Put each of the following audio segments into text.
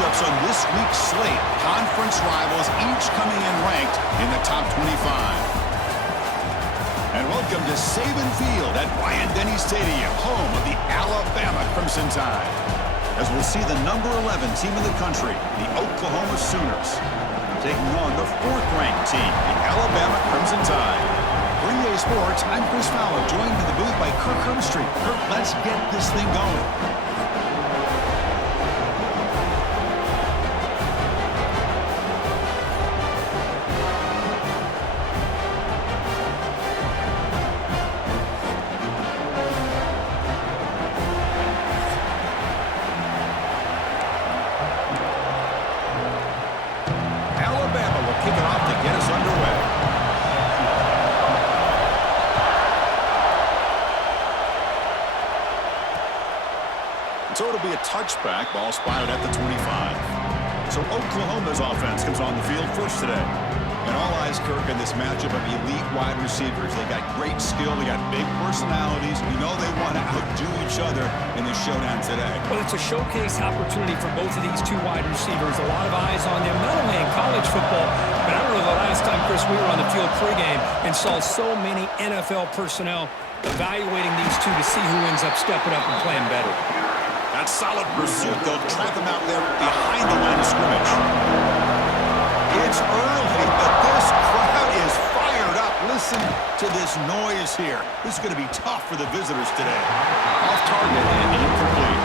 matchups on this week's slate. Conference rivals each coming in ranked in the top 25. And welcome to Saban Field at Bryant-Denny Stadium, home of the Alabama Crimson Tide. As we'll see the number 11 team in the country, the Oklahoma Sooners, taking on the 4th-ranked team, the Alabama Crimson Tide. For EA Sports, I'm Chris Fowler, joined in the booth by Kirk Herbstreit. Kirk, let's get this thing going. So it'll be a touchback, ball spotted at the 25. So Oklahoma's offense comes on the field first today. And all eyes, Kirk, in this matchup of elite wide receivers. They got great skill, they got big personalities. You know they want to outdo each other in this showdown today. Well, it's a showcase opportunity for both of these two wide receivers. A lot of eyes on them, not only in college football, but I don't know the last time, Chris, we were on the field pregame and saw so many NFL personnel evaluating these two to see who ends up stepping up and playing better. That solid pursuit. They'll trap him out there behind the line of scrimmage. It's early, but this crowd is fired up. Listen to this noise here. This is going to be tough for the visitors today. Off target and incomplete.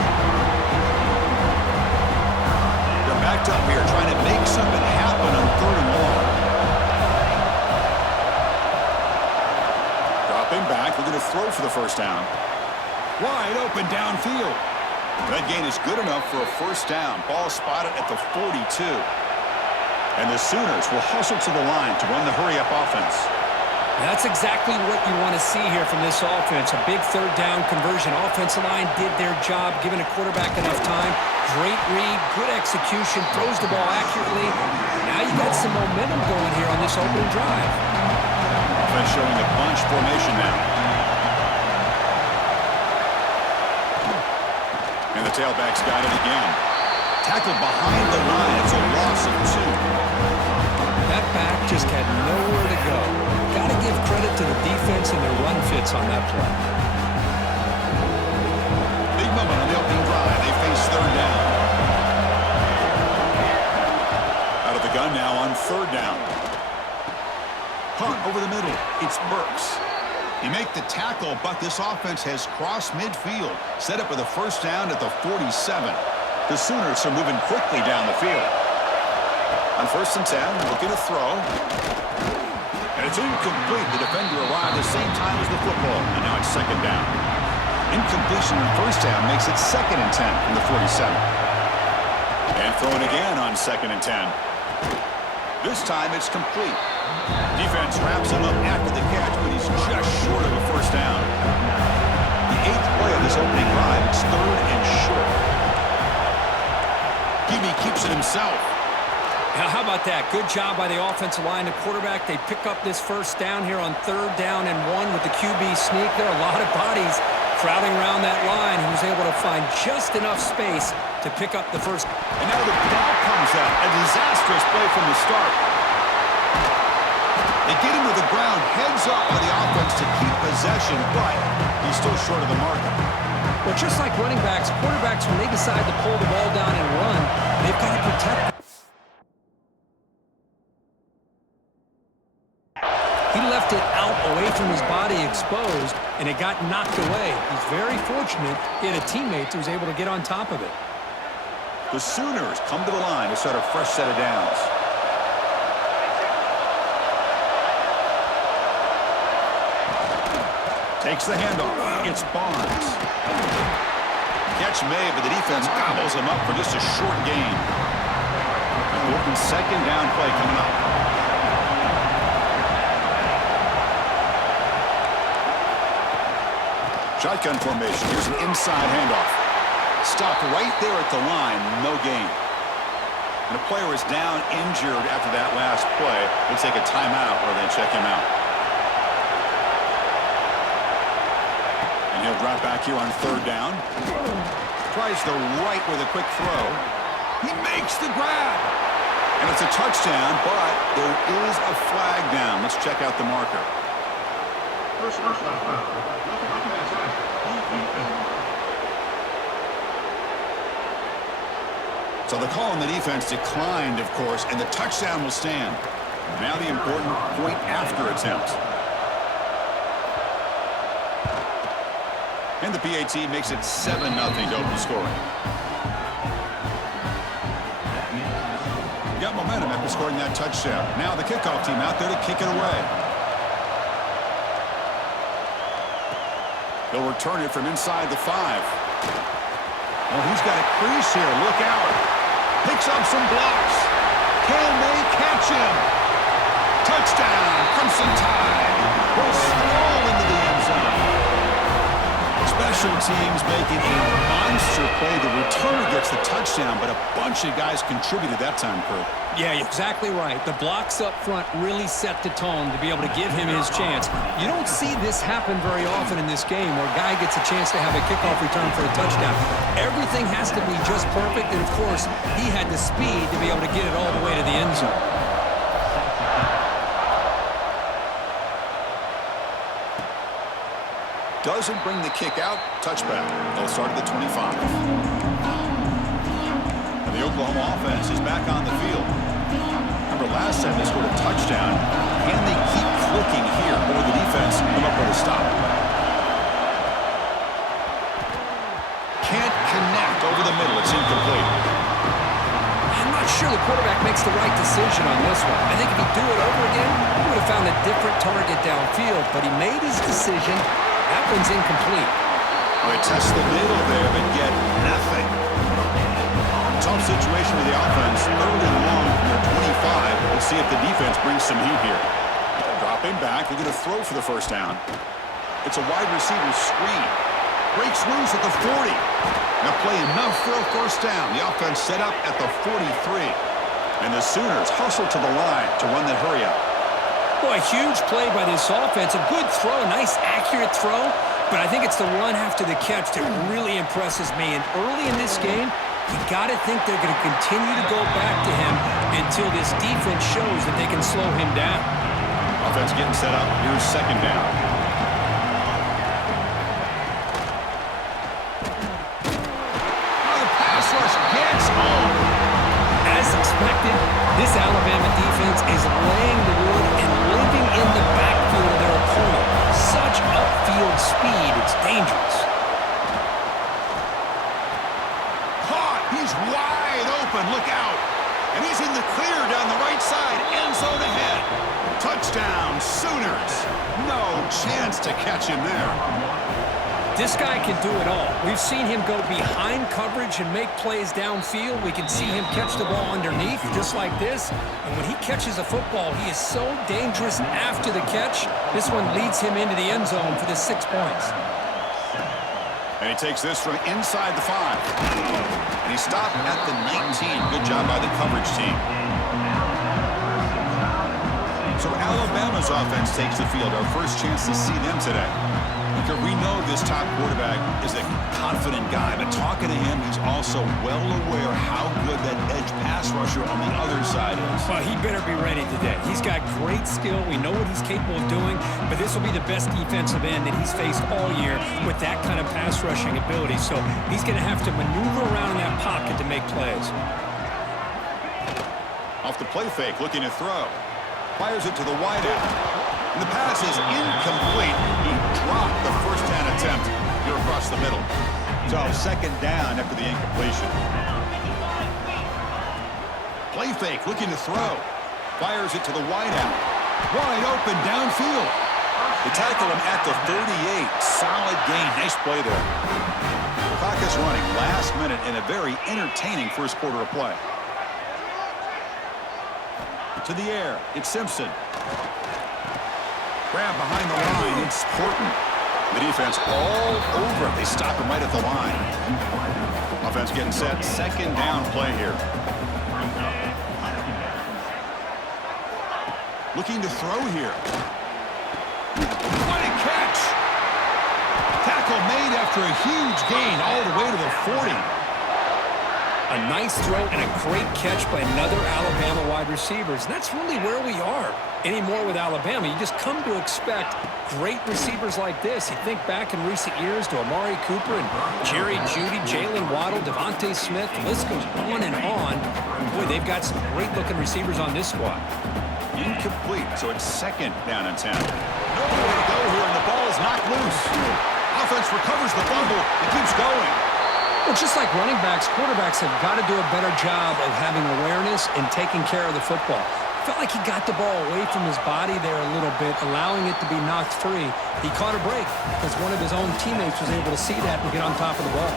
They're backed up here trying to make something happen on 3rd and long. Dropping back. They're going to throw for the first down. Wide open downfield. That gain is good enough for a first down. Ball spotted at the 42. And the Sooners will hustle to the line to run the hurry-up offense. That's exactly what you want to see here from this offense. A big 3rd down conversion. Offensive line did their job, giving a quarterback enough time. Great read, good execution, throws the ball accurately. Now you got some momentum going here on this opening drive. Offense showing a bunch formation now. And the tailback's got it again. Tackled behind the line. It's a loss of 2. That back just had nowhere to go. Got to give credit to the defense and their run fits on that play. Big moment on the opening drive. They face 3rd down. Out of the gun now on 3rd down. Punt over the middle. It's Burks. He make the tackle, but this offense has crossed midfield. Set up with a first down at the 47. The Sooners are moving quickly down the field. On 1st and 10, looking to throw. And it's incomplete. The defender arrived the same time as the football. And now it's 2nd down. Incompletion on 1st down makes it 2nd and 10 from the 47. And throwing again on 2nd and 10. This time it's complete. Defense wraps him up after the catch, but he's just short of a first down. The 8th play of this opening drive, it's 3rd and short. Gibby keeps it himself. Now, how about that? Good job by the offensive line. The quarterback, they pick up this first down here on 3rd down and 1 with the QB sneak. There are a lot of bodies crowding around that line. He was able to find just enough space to pick up the first. And now the ball comes out. A disastrous play from the start. They get him to the ground, heads up by the offense to keep possession, but he's still short of the mark. Well, just like running backs, quarterbacks, when they decide to pull the ball down and run, they've got to protect. He left it out away from his body exposed, and it got knocked away. He's very fortunate he had a teammate who was able to get on top of it. The Sooners come to the line to start a fresh set of downs. Takes the handoff. It's Barnes. Catch made, but the defense gobbles him up for just a short gain. Important 2nd down play coming up. Shotgun formation. Here's an inside handoff. Stopped right there at the line. No gain. And a player is down injured after that last play. They'll take a timeout or they check him out. And he'll drop back here on 3rd down. Tries the right with a quick throw. He makes the grab. And it's a touchdown, but there is a flag down. Let's check out the marker. So the call on the defense declined, of course, and the touchdown will stand. Now the important point after attempt. And the PAT makes it 7-0 to open scoring. Got momentum after scoring that touchdown. Now the kickoff team out there to kick it away. They'll return it from inside the 5. Well, he's got a crease here. Look out. Picks up some blocks. Can they catch him? Touchdown, Crimson Tide. Will stroll into the end zone. Special teams making a monster play. The returner gets the touchdown, but a bunch of guys contributed that time, Kurt. Yeah, exactly right. The blocks up front really set the tone to be able to give him his chance. You don't see this happen very often in this game where a guy gets a chance to have a kickoff return for a touchdown. Everything has to be just perfect, and of course, he had the speed to be able to get it all the way to the end zone. Doesn't bring the kick out. Touchback. They'll start at the 25. And the Oklahoma offense is back on the field. Remember last time they scored a touchdown. Can they keep clicking here, or the defense come up with a stop? Can't connect over the middle. It's incomplete. I'm not sure the quarterback makes the right decision on this one. I think if he'd do it over again, he would have found a different target downfield, but he made his decision. That one's incomplete. Well, they test the middle there, but get nothing. Tough situation with the offense. Third and long from their 25. Let's see if the defense brings some heat here. Dropping back. They're going to throw for the first down. It's a wide receiver screen. Breaks loose at the 40. Now play enough for a first down. The offense set up at the 43. And the Sooners hustle to the line to run that hurry up. Boy, a huge play by this offense. A good throw, nice accurate throw. But I think it's the run after the catch that really impresses me. And early in this game, you got to think they're going to continue to go back to him until this defense shows that they can slow him down. Offense getting set up. Here's second down. Oh, the pass rush gets home. As expected, this Alabama defense is laying the wood and living in the backfield of their opponent. Such upfield speed, it's dangerous. Caught! He's wide open. Look out! And he's in the clear down the right side. End zone ahead. Touchdown, Sooners. No chance to catch him there. This guy can do it all. We've seen him go behind coverage and make plays downfield. We can see him catch the ball underneath, just like this. And when he catches a football, he is so dangerous after the catch. This one leads him into the end zone for the 6 points. And he takes this from inside the 5. And he stopped at the 19. Good job by the coverage team. So Alabama's offense takes the field. Our first chance to see them today. Because we know this top quarterback is a confident guy, but talking to him, he's also well aware how good that edge pass rusher on the other side is. Well, he better be ready today. He's got great skill. We know what he's capable of doing, but this will be the best defensive end that he's faced all year with that kind of pass rushing ability. So he's going to have to maneuver around in that pocket to make plays. Off the play fake, looking to throw. Fires it to the wideout. And the pass is incomplete. He dropped the first down attempt here across the middle. So second down after the incompletion. Play fake, looking to throw. Fires it to the wideout. Wide open downfield. They tackle him at the 38. Solid gain. Nice play there. Clock is running last minute in a very entertaining first quarter of play. To the air. It's Simpson. Grab behind the line. It's Horton. The defense all over it. They stop him right at the line. Offense getting set. Second down play here. Looking to throw here. What a catch! Tackle made after a huge gain all the way to the 40. A nice throw and a great catch by another Alabama wide receiver. And that's really where we are anymore with Alabama. You just come to expect great receivers like this. You think back in recent years to Amari Cooper and Jerry Jeudy, Jalen Waddle, Devontae Smith. The list goes on and on. And boy, they've got some great-looking receivers on this squad. Incomplete, so it's 2nd down and 10. Nowhere to go here, and the ball is knocked loose. Offense recovers the fumble. It keeps going. Well, just like running backs, quarterbacks have got to do a better job of having awareness and taking care of the football. Felt like he got the ball away from his body there a little bit, allowing it to be knocked free. He caught a break because one of his own teammates was able to see that and get on top of the ball.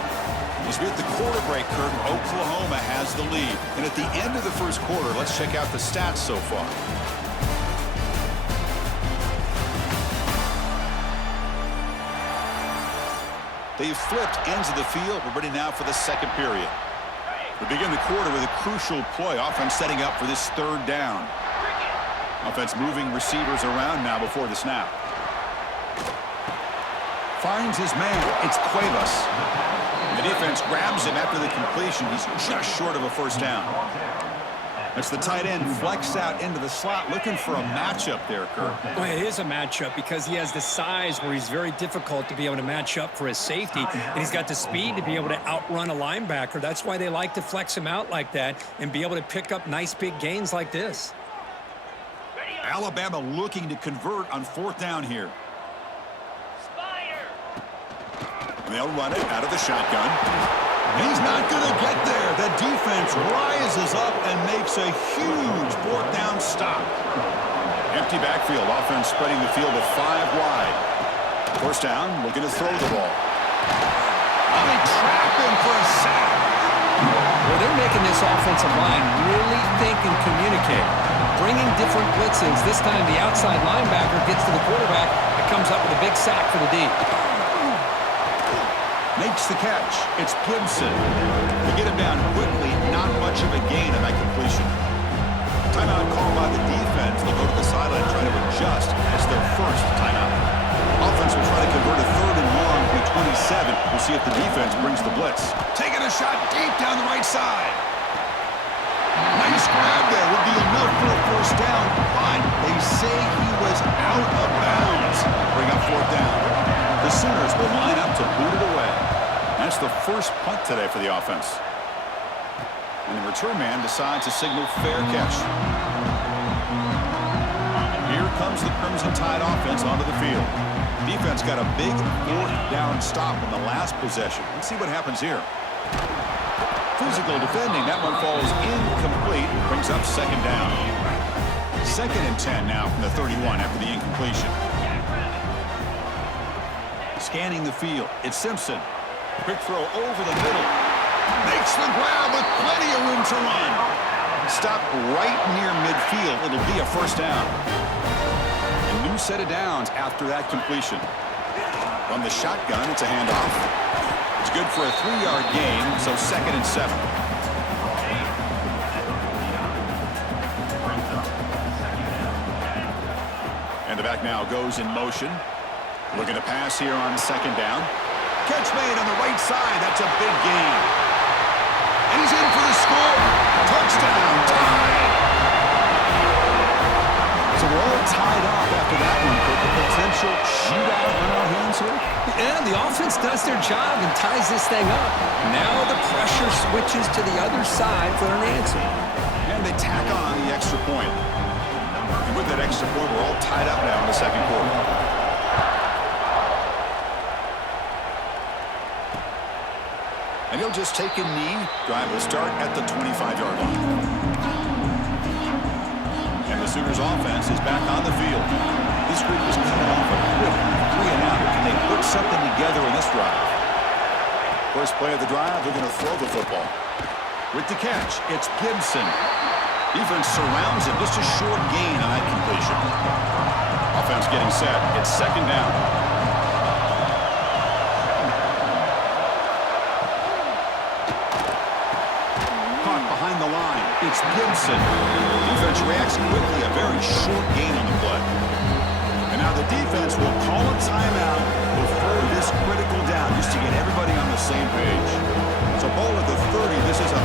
As we hit the quarter break curtain, Oklahoma has the lead. And at the end of the first quarter, let's check out the stats so far. They've flipped ends of the field. We're ready now for the second period. We begin the quarter with a crucial play. Offense setting up for this 3rd down. Offense moving receivers around now before the snap. Finds his man. It's Cuevas. The defense grabs him after the completion. He's just short of a first down. That's the tight end flex out into the slot, looking for a matchup there, Kirk. Well, it is a matchup because he has the size where he's very difficult to be able to match up for his safety, and he's got the speed to be able to outrun a linebacker. That's why they like to flex him out like that and be able to pick up nice big gains like this. Alabama looking to convert on 4th down here. And they'll run it out of the shotgun. He's not going to get there. The defense rises up and makes a huge 4th down stop. Empty backfield. Offense spreading the field to 5 wide. 1st down, looking to throw the ball. Oh, they trap him for a sack. Well, they're making this offensive line really think and communicate. Bringing different blitzes. This time the outside linebacker gets to the quarterback and comes up with a big sack for the D. Makes the catch. It's Gibson. They get him down quickly. Not much of a gain on that completion. Timeout called by the defense. They'll go to the sideline and try to adjust. It's their first timeout. Offense will try to convert a 3rd and long from 27. We'll see if the defense brings the blitz. Taking a shot deep down the right side. Nice grab there. Would be enough for a first down, but they say he was out of bounds. Bring up 4th down. The Sooners will line up to boot it away. That's the first punt today for the offense. And the return man decides to signal fair catch. Here comes the Crimson Tide offense onto the field. Defense got a big 4th down stop in the last possession. Let's see what happens here. Physical defending. That one falls incomplete. Brings up 2nd down. 2nd and 10 now from the 31 after the incompletion. Scanning the field. It's Simpson. Quick throw over the middle. Makes the grab with plenty of room to run. Stop right near midfield. It'll be a first down. A new set of downs after that completion. From the shotgun, it's a handoff. It's good for a 3-yard gain, so 2nd and 7. And the back now goes in motion. Looking to pass here on 2nd down. Catch made on the right side. That's a big gain. And he's in for the score. Touchdown. Tied. So we're all tied up after that one. Could the potential shootout on our hands here? Yeah, the offense does their job and ties this thing up. Now the pressure switches to the other side for an answer. And they tack on the extra point. And with that extra point, we're all tied up now in the second quarter. And he'll just take a knee. Drive will start at the 25-yard line. And the Sooners offense is back on the field. This group is coming off a quick 3-and-out. Can they put something together in this drive? First play of the drive, they're going to throw the football. With the catch, it's Gibson. Defense surrounds him. Just a short gain on that completion. Offense getting set. It's 2nd down. The line. It's Gibson. Defense reacts quickly. A very short gain on the play. And now the defense will call a timeout before this critical down just to get everybody on the same page. So ball at the 30. This is a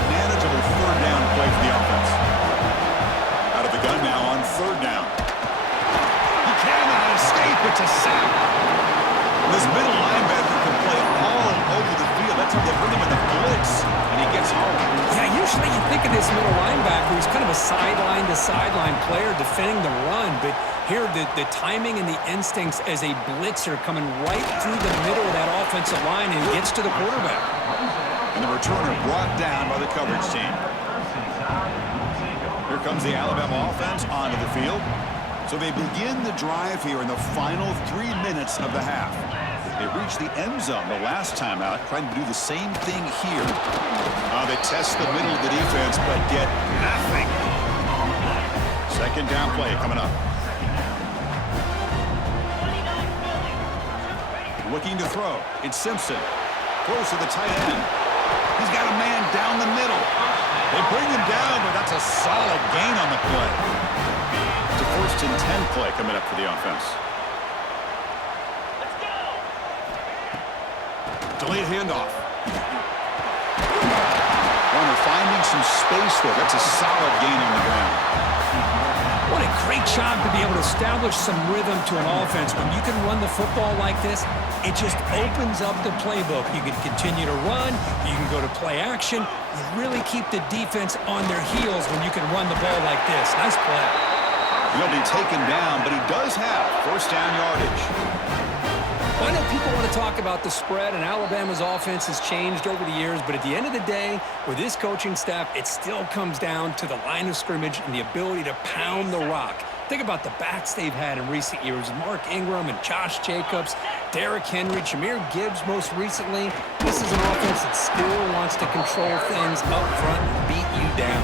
a sack. This middle linebacker can play all over the field. That's how they bring him in the blitz, and he gets home. Yeah, usually you think of this middle linebacker, he's kind of a sideline-to-sideline player defending the run, but here the timing and the instincts as a blitzer coming right through the middle of that offensive line and gets to the quarterback. And the returner brought down by the coverage team. Here comes the Alabama offense onto the field. So they begin the drive here in the final 3 minutes of the half. They reached the end zone the last time out, trying to do the same thing here. They test the middle of the defense, but get nothing. Second down play coming up. Looking to throw. It's Simpson. Throws to the tight end. He's got a man down the middle. They bring him down, but that's a solid gain on the play. It's a 1st and 10 play coming up for the offense. Let's go. Delayed handoff. Runner finding some space there. That's a solid gain on the ground. What a great job to be able to establish some rhythm to an offense. When you can run the football like this, it just opens up the playbook. You can continue to run. You can go to play action. You really keep the defense on their heels when you can run the ball like this. Nice play. He'll be taken down, but he does have 1st down yardage. Well, I know people want to talk about the spread, and Alabama's offense has changed over the years, but at the end of the day, with this coaching staff, it still comes down to the line of scrimmage and the ability to pound the rock. Think about the backs they've had in recent years. Mark Ingram and Josh Jacobs, Derrick Henry, Jahmyr Gibbs most recently. This is an offense that still wants to control things up front and beat you down.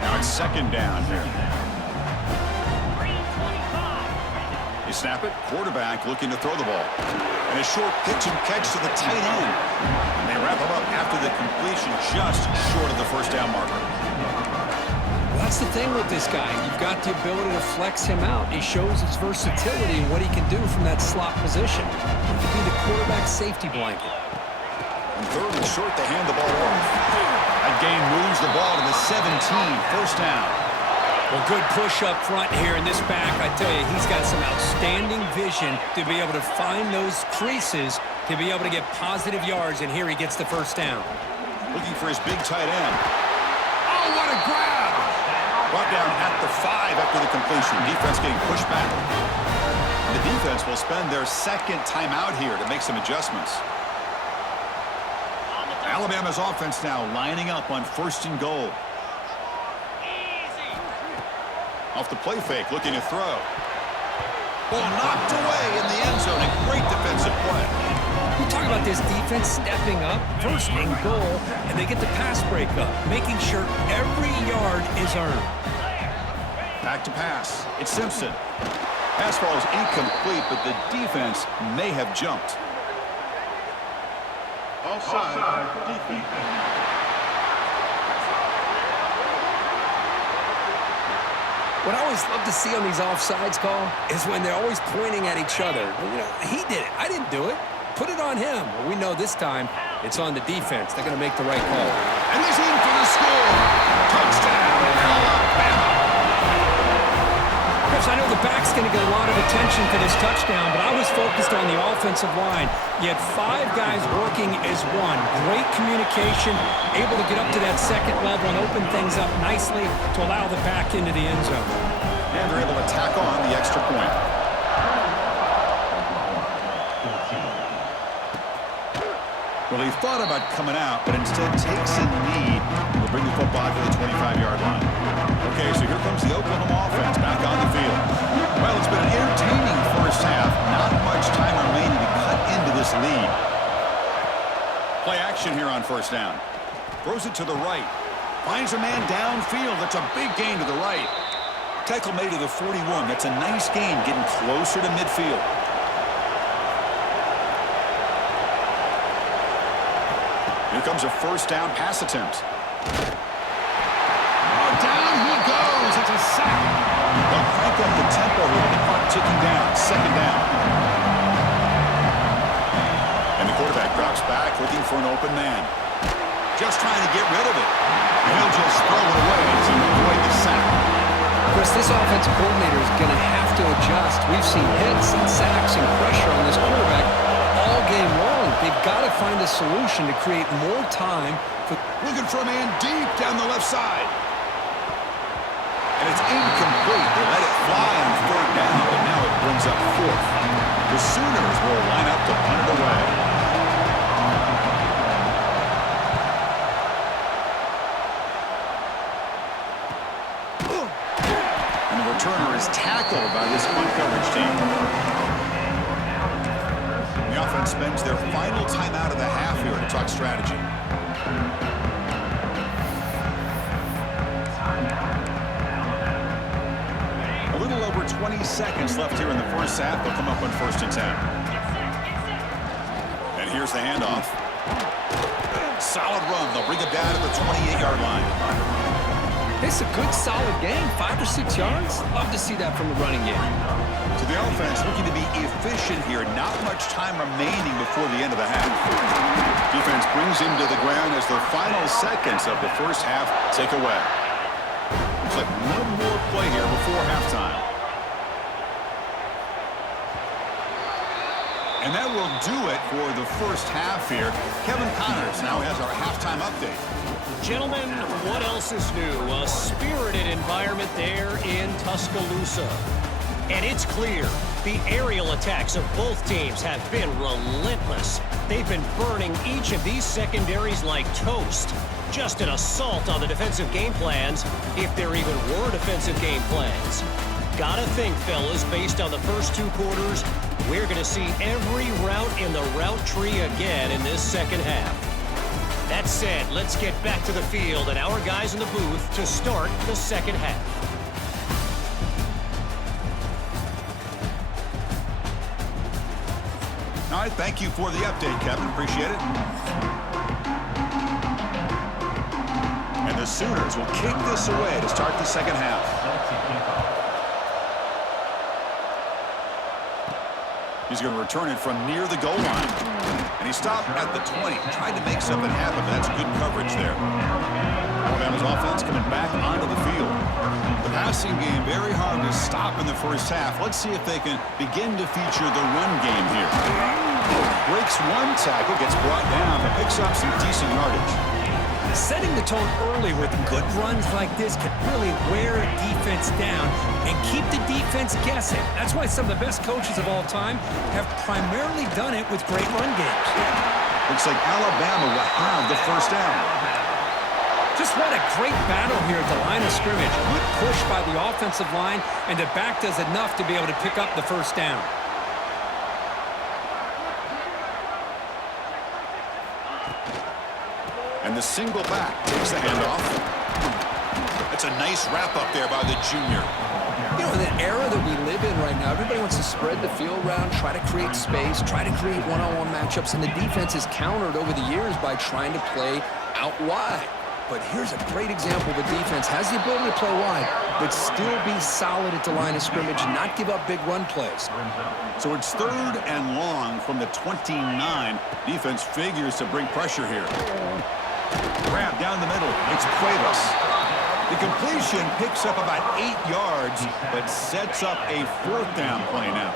Now it's 2nd down here. They snap it. Quarterback looking to throw the ball. And a short pitch and catch to the tight end. And they wrap him up after the completion just short of the 1st down marker. Well, that's the thing with this guy. You've got the ability to flex him out. He shows his versatility and what he can do from that slot position. He can be the quarterback safety blanket. And 3rd and short, they hand the ball off. That gain moves the ball to the 17, 1st down. Well, good push up front here in this back. I tell you, he's got some outstanding vision to be able to find those creases to be able to get positive yards, and here he gets the 1st down. Looking for his big tight end. Oh, what a grab! Brought down at the 5 after the completion. Defense getting pushed back. The defense will spend their 2nd timeout here to make some adjustments. Alabama's offense now lining up on 1st and goal. Off the play fake, looking to throw. Ball knocked away in the end zone. A great defensive play. You talk about this defense stepping up, 1st and goal, and they get the pass breakup, making sure every yard is earned. Back to pass. It's Simpson. Pass ball is incomplete, but the defense may have jumped. Offside. Defense. What I always love to see on these offsides call is when they're always pointing at each other. You know, he did it. I didn't do it. Put it on him. Well, we know this time it's on the defense. They're going to make the right call. And he's in for the score. Touchdown, Alabama. Chris, I know the back's going to get a lot of attention for this touchdown, but I was focused on the offensive line. You had 5 guys working as one. Great communication, able to get up to that 2nd level and open things up nicely to allow the back into the end zone. And they're able to tack on the extra point. Well, he thought about coming out, but instead takes a knee. Will bring the football to the 25-yard line. Okay, so here comes the Oklahoma offense back on the field. Well, it's been an entertaining 1st half. Not much time remaining to cut into this lead. Play action here on 1st down. Throws it to the right. Finds a man downfield. That's a big gain to the right. Tackle made to the 41. That's a nice gain, getting closer to midfield. Here comes a 1st down pass attempt. Oh, down he goes. It's a sack. They'll crank up the tempo here with the clock ticking down. 2nd down. And the quarterback drops back looking for an open man. Just trying to get rid of it. And he'll just throw it away to avoid the sack. Chris, this offensive coordinator is going to have to adjust. We've seen hits and sacks and pressure on this quarterback all game long. They've got to find a solution to create more time. Looking for a man deep down the left side. And it's incomplete. They let it fly on third down, but now it brings up fourth. The Sooners will line up to punt it away. And the returner is tackled by this punt coverage team. The offense spends their final timeout of the half here to talk strategy. A little over 20 seconds left here in the first half. They'll come up on 1st and 10. And here's the handoff. Solid run. They'll bring it down to the 28-yard line. It's a good, solid game. 5 or 6 yards. Love to see that from the running game. So the offense looking to be efficient here. Not much time remaining before the end of the half. Defense brings him to the ground as the final seconds of the first half tick away. Looks like one more play here before halftime. And that will do it for the first half here. Kevin Connors now has our halftime update. Gentlemen, what else is new? A spirited environment there in Tuscaloosa. And it's clear, the aerial attacks of both teams have been relentless. They've been burning each of these secondaries like toast. Just an assault on the defensive game plans, if there even were defensive game plans. Gotta think, fellas, based on the first 2 quarters, we're going to see every route in the route tree again in this second half. That said, let's get back to the field and our guys in the booth to start the second half. All right, thank you for the update, Kevin. Appreciate it. And the Sooners will kick this away to start the second half. He's going to return it from near the goal line. And he stopped at the 20, tried to make something happen, but that's good coverage there. Alabama's offense coming back onto the field. The passing game, very hard to stop in the first half. Let's see if they can begin to feature the run game here. Breaks one tackle, gets brought down, but picks up some decent yardage. Setting the tone early with good runs like this can really wear a defense down and keep the defense guessing. That's why some of the best coaches of all time have primarily done it with great run games. Looks like Alabama will have the first down. Just what a great battle here at the line of scrimmage. Good push by the offensive line, and the back does enough to be able to pick up the first down. And the single back takes the handoff. That's a nice wrap-up there by the junior. You know, in the era that we live in right now, everybody wants to spread the field around, try to create space, try to create one-on-one matchups, and the defense is countered over the years by trying to play out wide. But here's a great example. The defense has the ability to play wide, but still be solid at the line of scrimmage and not give up big run plays. So it's 3rd and long from the 29. Defense figures to bring pressure here. Grab down the middle. It's Cuevas. The completion picks up about 8 yards, but sets up a 4th down play now.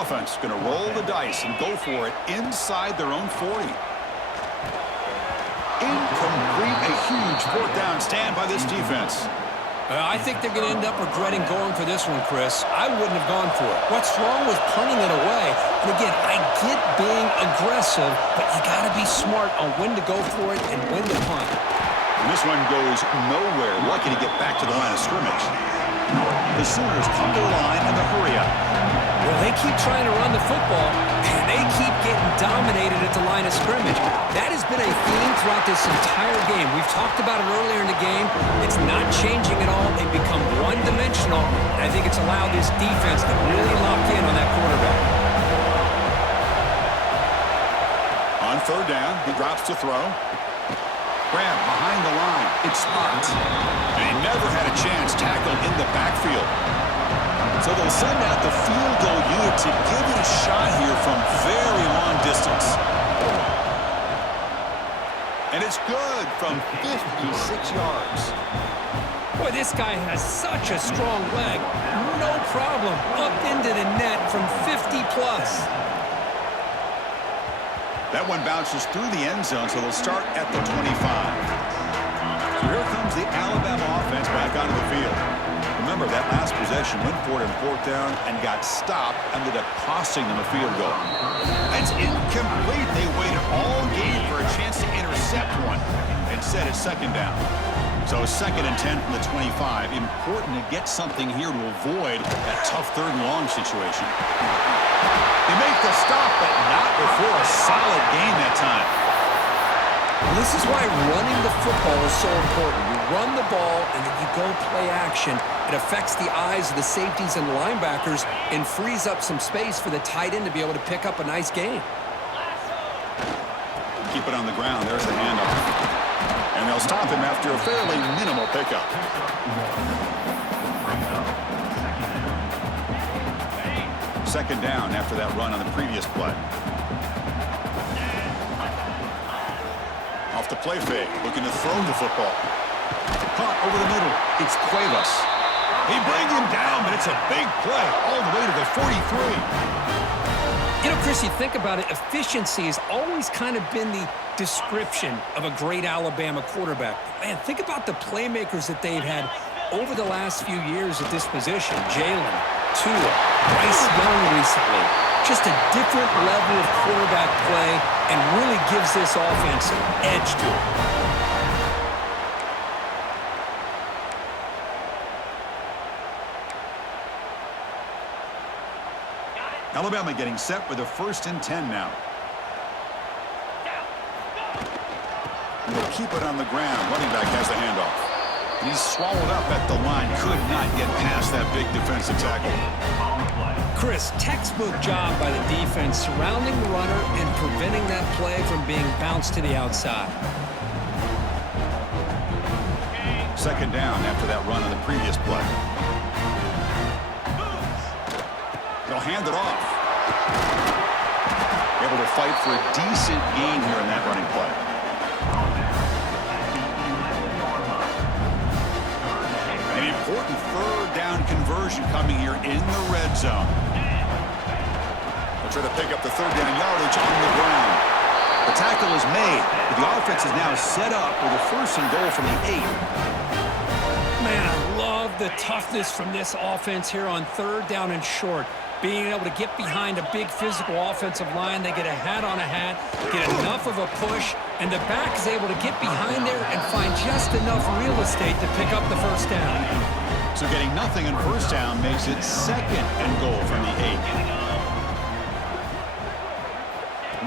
Offense going to roll the dice and go for it inside their own 40. Incomplete, a huge 4th down stand by this defense. I think they're going to end up regretting going for this one, Chris. I wouldn't have gone for it. What's wrong with punting it away? And again, I get being aggressive, but you got to be smart on when to go for it and when to punt. And this one goes nowhere. Lucky to get back to the line of scrimmage. The Sooners come to the line in the hurry-up. Well, they keep trying to run the football, and they keep getting dominated at the line of scrimmage. That has been a theme throughout this entire game. We've talked about it earlier in the game. It's not changing at all. They've become one-dimensional, and I think it's allowed this defense to really lock in on that quarterback. On 3rd down, he drops to throw. Grab behind the line. It's Smart. And he never had a chance tackled in the backfield. So they'll send out the field goal unit to give it a shot here from very long distance. And it's good from 56 yards. Boy, this guy has such a strong leg. No problem. Up into the net from 50+. That one bounces through the end zone, so they'll start at the 25. So here comes the Alabama offense back onto the field. Remember, that last possession went for it in fourth down and got stopped, ended up costing them a field goal. It's incomplete. They waited all game for a chance to intercept one. Instead, it's second down. So 2nd and 10 from the 25. Important to get something here to avoid that tough 3rd and long situation. They make the stop, but not before a solid gain that time. This is why running the football is so important. You run the ball, and then you go play action. It affects the eyes of the safeties and linebackers and frees up some space for the tight end to be able to pick up a nice gain. Keep it on the ground. There's the handoff. And they'll stop him after a fairly minimal pickup. Second down after that run on the previous play. Off the play fake, looking to throw the football. Caught over the middle. It's Cuevas. He brings him down, but it's a big play all the way to the 43. You know, Chris, you think about it, efficiency has always kind of been the description of a great Alabama quarterback. Man, think about the playmakers that they've had over the last few years at this position. Jalen, Tua, Bryce Young recently. Just a different level of quarterback play and really gives this offense an edge to it. Alabama getting set with a 1st and 10 now. And they'll keep it on the ground. Running back has the handoff. He's swallowed up at the line. Could not get past that big defensive tackle. Chris, textbook job by the defense surrounding the runner and preventing that play from being bounced to the outside. Second down after that run on the previous play. They'll hand it off. Able to fight for a decent gain here in that running play. An important 3rd down conversion coming here in the red zone. They'll try to pick up the 3rd down yardage on the ground. The tackle is made, but the offense is now set up with a 1st and goal from the 8. Man, I love the toughness from this offense here on 3rd down and short. Being able to get behind a big physical offensive line, they get a hat on a hat, get enough of a push, and the back is able to get behind there and find just enough real estate to pick up the 1st down. So getting nothing on 1st down makes it 2nd and goal from the 8.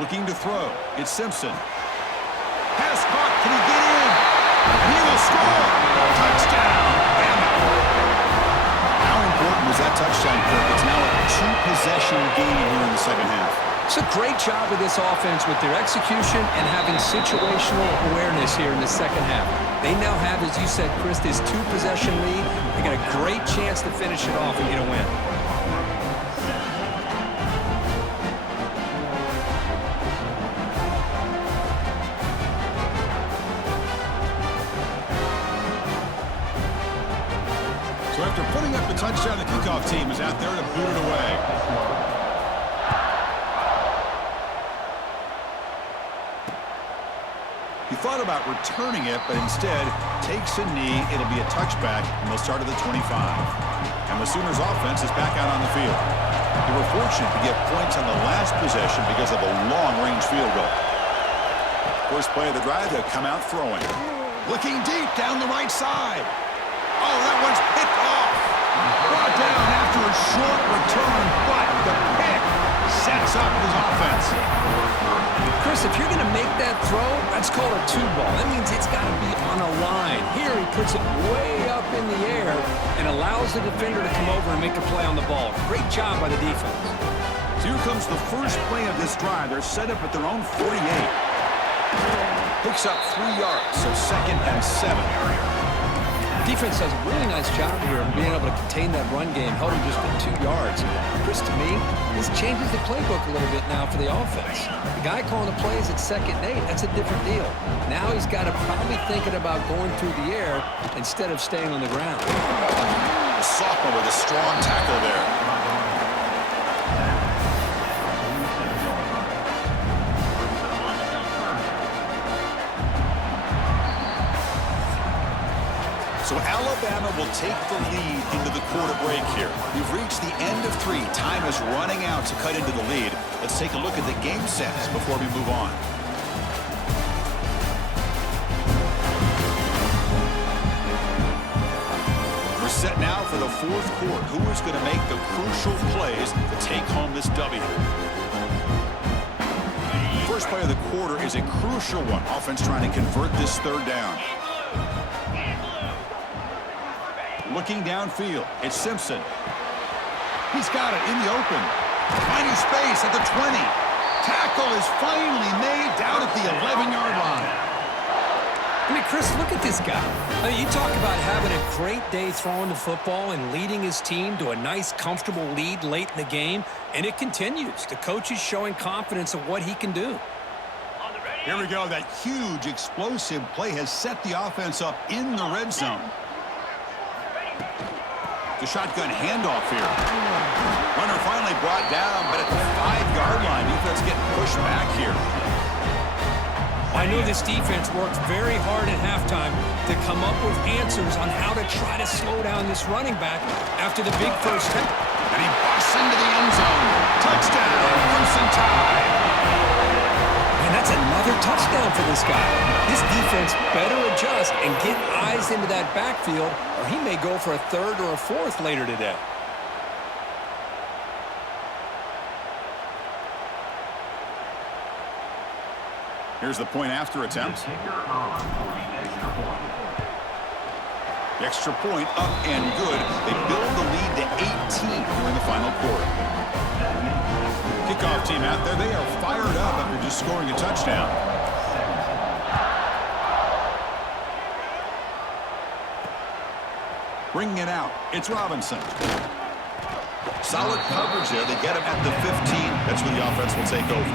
Looking to throw. It's Simpson. Pass caught. Can he get in? And he will score. Touchdown. How important was that touchdown, Kirk? It's now a 2-possession game here in the 2nd half. It's a great job of this offense with their execution and having situational awareness here in the 2nd half. They now have, as you said, Chris, this 2-possession lead. They got a great chance to finish it off and get a win. So after putting up the touchdown, the kickoff team is out there to boot it away. He thought about returning it, but instead takes a knee. It'll be a touchback, and they'll start at the 25. And the Sooners offense is back out on the field. They were fortunate to get points on the last possession because of a long-range field goal. First play of the drive, they'll come out throwing. Looking deep down the right side. Oh, that one's picked off. Brought down after a short return, but the pick sets up his offense. Chris, if you're going to make that throw, that's called a 2-ball. That means it's got to be on a line. Here he puts it way up in the air and allows the defender to come over and make a play on the ball. Great job by the defense. So here comes the first play of this drive. They're set up at their own 48. Picks up 3 yards, so 2nd and 7. Defense does a really nice job here of being able to contain that run game, held him just at 2 yards. Chris, to me, this changes the playbook a little bit now for the offense. The guy calling the plays at 2nd and 8, that's a different deal. Now he's got to probably thinking about going through the air instead of staying on the ground. The sophomore with a strong tackle there. So Alabama will take the lead into the quarter break here. We've reached the end of 3. Time is running out to cut into the lead. Let's take a look at the game sets before we move on. We're set now for the 4th quarter. Who is going to make the crucial plays to take home this W? First play of the quarter is a crucial one. Offense trying to convert this 3rd down. Looking downfield, it's Simpson. He's got it in the open. Finding space at the 20. Tackle is finally made down at the 11-yard line. I mean, Chris, look at this guy. I mean, you talk about having a great day throwing the football and leading his team to a nice, comfortable lead late in the game, and it continues. The coach is showing confidence of what he can do. Here we go. That huge, explosive play has set the offense up in the red zone. The shotgun handoff here. Runner finally brought down, but at the 5-yard line, defense getting pushed back here. I know this defense worked very hard at halftime to come up with answers on how to try to slow down this running back after the big first step. And he busts into the end zone. Touchdown, Crimson Tide. And that's another touchdown for this guy. This defense better adjust and get eyes into that backfield, or he may go for a 3rd or a 4th later today. Here's the point after attempt. The extra point up and good. They build the lead to 18 during the final quarter. Kickoff team out there. They are fired up after just scoring a touchdown. Bringing it out. It's Robinson. Solid coverage there. They get him at the 15. That's where the offense will take over.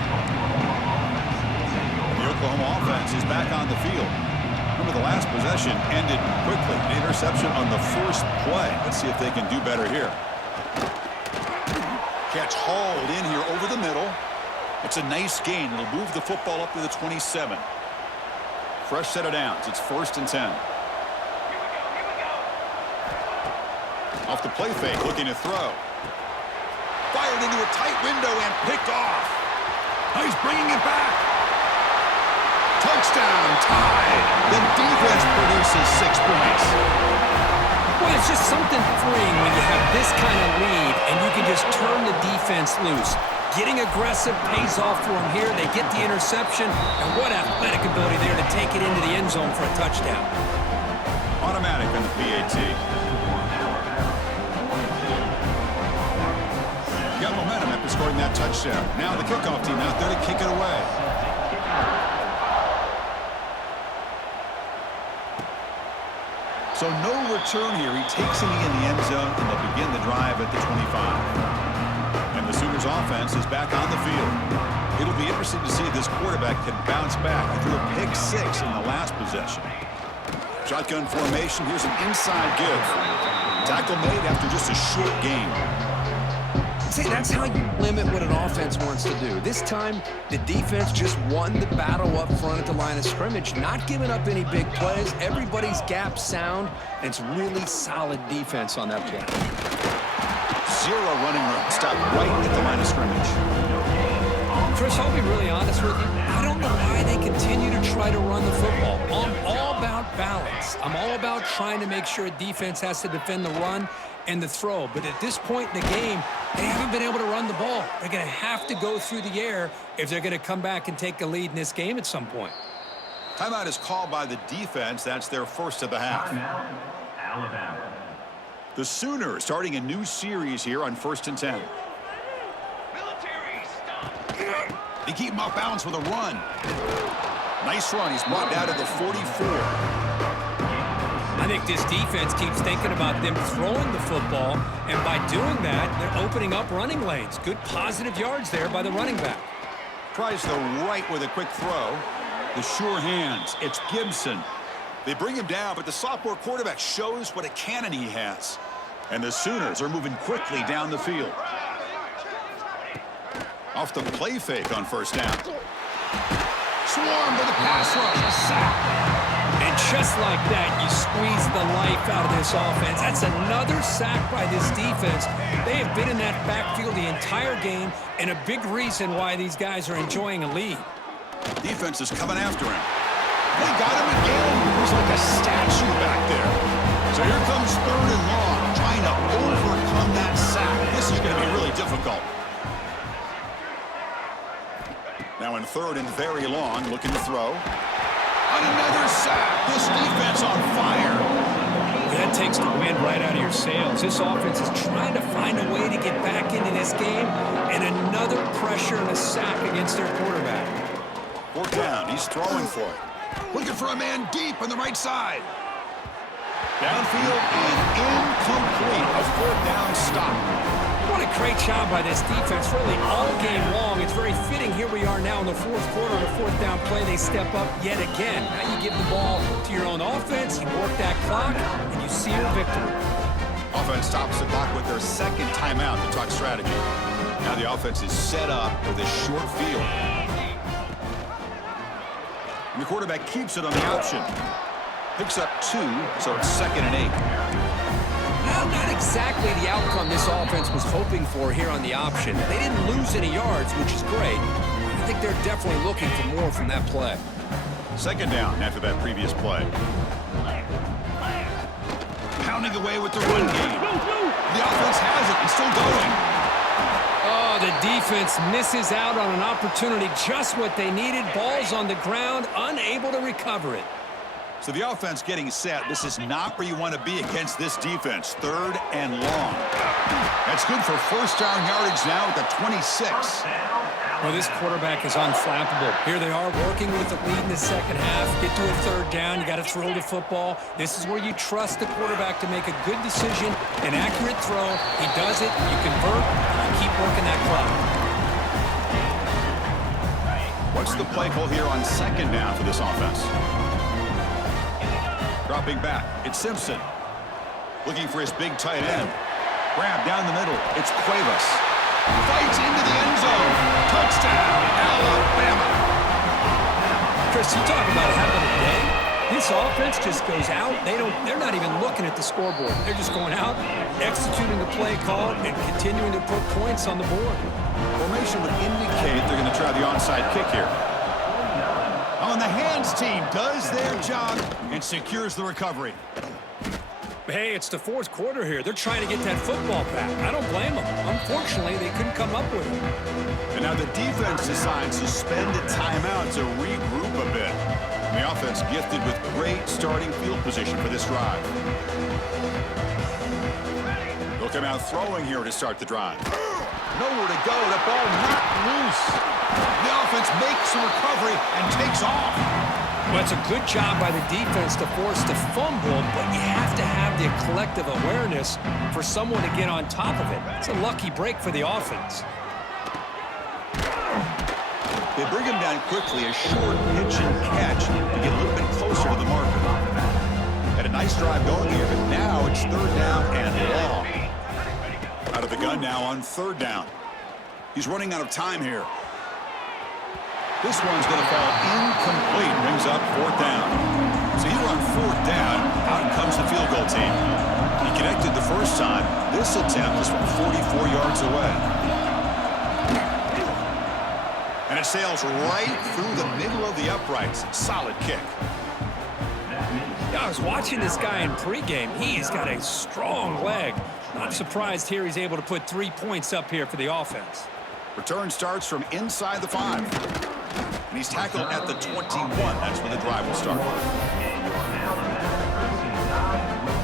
The Oklahoma offense is back on the field. Remember, the last possession ended quickly. An interception on the first play. Let's see if they can do better here. Catch hauled in here over the middle. It's a nice gain. It'll move the football up to the 27. Fresh set of downs. It's 1st and 10. Off the play fake, looking to throw. Fired into a tight window and picked off. Now he's bringing it back. Touchdown, Tide. The defense produces 6 points. Well, it's just something freeing when you have this kind of lead and you can just turn the defense loose. Getting aggressive pays off for them here. They get the interception, and what athletic ability there to take it into the end zone for a touchdown. Automatic on the PAT. Got momentum after scoring that touchdown. Now the kickoff team out there to kick it away. So no return here. He takes it in the end zone, and they'll begin the drive at the 25. And the Sooners offense is back on the field. It'll be interesting to see if this quarterback can bounce back. He threw a pick 6 in the last possession. Shotgun formation. Here's an inside give. Tackle made after just a short game. See, that's how you limit what an offense wants to do. This time, the defense just won the battle up front at the line of scrimmage, not giving up any big plays. Everybody's gap sound, and it's really solid defense on that play. 0 running room. Stop right at the line of scrimmage. Chris, I'll be really honest with you. I don't know why they continue to try to run the football. I'm all about balance. I'm all about trying to make sure a defense has to defend the run and the throw. But at this point in the game, they haven't been able to run the ball. They're going to have to go through the air if they're going to come back and take a lead in this game at some point. Timeout is called by the defense. That's their first of the half. Alabama. The Sooners starting a new series here on 1st and 10. They keep him off balance with a run. Nice run. He's brought down to the 44. I think this defense keeps thinking about them throwing the football, and by doing that, they're opening up running lanes. Good positive yards there by the running back. Tries the right with a quick throw. The sure hands. It's Gibson. They bring him down, but the sophomore quarterback shows what a cannon he has. And the Sooners are moving quickly down the field. Off the play fake on first down. Swarm to the pass rush. A sack. And just like that, you squeeze the life out of this offense. That's another sack by this defense. They have been in that backfield the entire game, and a big reason why these guys are enjoying a lead. Defense is coming after him. They got him again. He's like a statue back there. So here comes third and long, trying to overcome that sack. This is going to be really difficult. Now in third and very long, looking to throw. On another sack. This defense on fire. That takes the wind right out of your sails. This offense is trying to find a way to get back into this game, and another pressure and a sack against their quarterback. Fourth down. He's throwing for it. Looking for a man deep on the right side. Downfield and incomplete. A fourth down stop. What a great job by this defense, really all game long. It's very fitting. Here we are now in the fourth quarter. On the fourth down play, they step up yet again. Now you give the ball to your own offense, you work that clock, and you see your victory. Offense stops the clock with their second timeout to talk strategy. Now the offense is set up with a short field. And the quarterback keeps it on the option. Picks up 2, so it's 2nd and 8. Well, not exactly the outcome this offense was hoping for here on the option. They didn't lose any yards, which is great. I think they're definitely looking for more from that play. Second down after that previous play. Pounding away with the run game. The offense has it and still going. Oh, the defense misses out on an opportunity, just what they needed. Ball's on the ground, unable to recover it. So the offense getting set. This is not where you want to be against this defense. Third and long. That's good for first down yardage now at the 26. Well, this quarterback is unflappable. Here they are working with the lead in the second half. Get to a third down. You got to throw the football. This is where you trust the quarterback to make a good decision, an accurate throw. He does it. You convert. And you keep working that clock. What's the play call here on second down for this offense? Dropping back, it's Simpson. Looking for his big tight end. Grab down the middle, it's Cuevas. Fights into the end zone. Touchdown, Alabama. Chris, you talk about having a day. This offense just goes out. They're not even looking at the scoreboard. They're just going out, executing the play call, and continuing to put points on the board. Formation would indicate they're going to try the onside kick here. On the hands team does their job and secures the recovery. Hey, it's the fourth quarter here. They're trying to get that football back. I don't blame them. Unfortunately, they couldn't come up with it. And now the defense decides to spend a timeout to regroup a bit. And the offense gifted with great starting field position for this drive. They'll come out throwing here to start the drive. Nowhere to go. The ball knocked loose. The offense makes a recovery and takes off. Well, it's a good job by the defense to force the fumble, but you have to have the collective awareness for someone to get on top of it. It's a lucky break for the offense. They bring him down quickly, a short pitch and catch to get a little bit closer to the marker. Had a nice drive going here, but now it's third down and long. Out of the gun now on third down. He's running out of time here. This one's going to fall incomplete. Brings up fourth down. So here on fourth down, out comes the field goal team. He connected the first time. This attempt is from 44 yards away. And it sails right through the middle of the uprights. Solid kick. Yeah, I was watching this guy in pregame. He's got a strong leg. Not surprised here he's able to put 3 points up here for the offense. Return starts from inside the 5. And he's tackled at the 21. That's where the drive will start.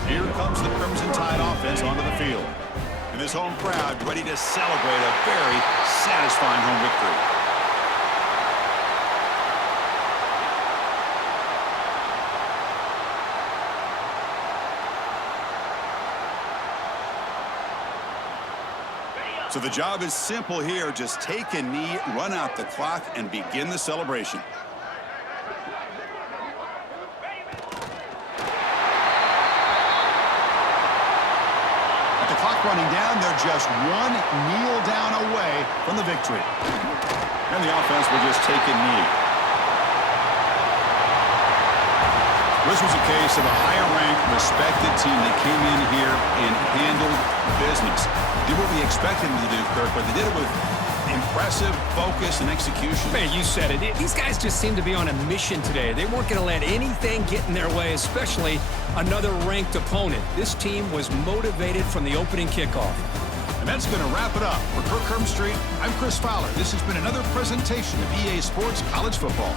Here comes the Crimson Tide offense onto the field. And this home crowd ready to celebrate a very satisfying home victory. So the job is simple here. Just take a knee, run out the clock, and begin the celebration. With the clock running down, they're just one kneel down away from the victory. And the offense will just take a knee. This was a case of a higher-ranked, respected team that came in here and handled business. Did what we expected them to do, Kirk, but they did it with impressive focus and execution. Man, you said it. These guys just seem to be on a mission today. They weren't going to let anything get in their way, especially another ranked opponent. This team was motivated from the opening kickoff. And that's going to wrap it up. For Kirk Street, I'm Chris Fowler. This has been another presentation of EA Sports College Football.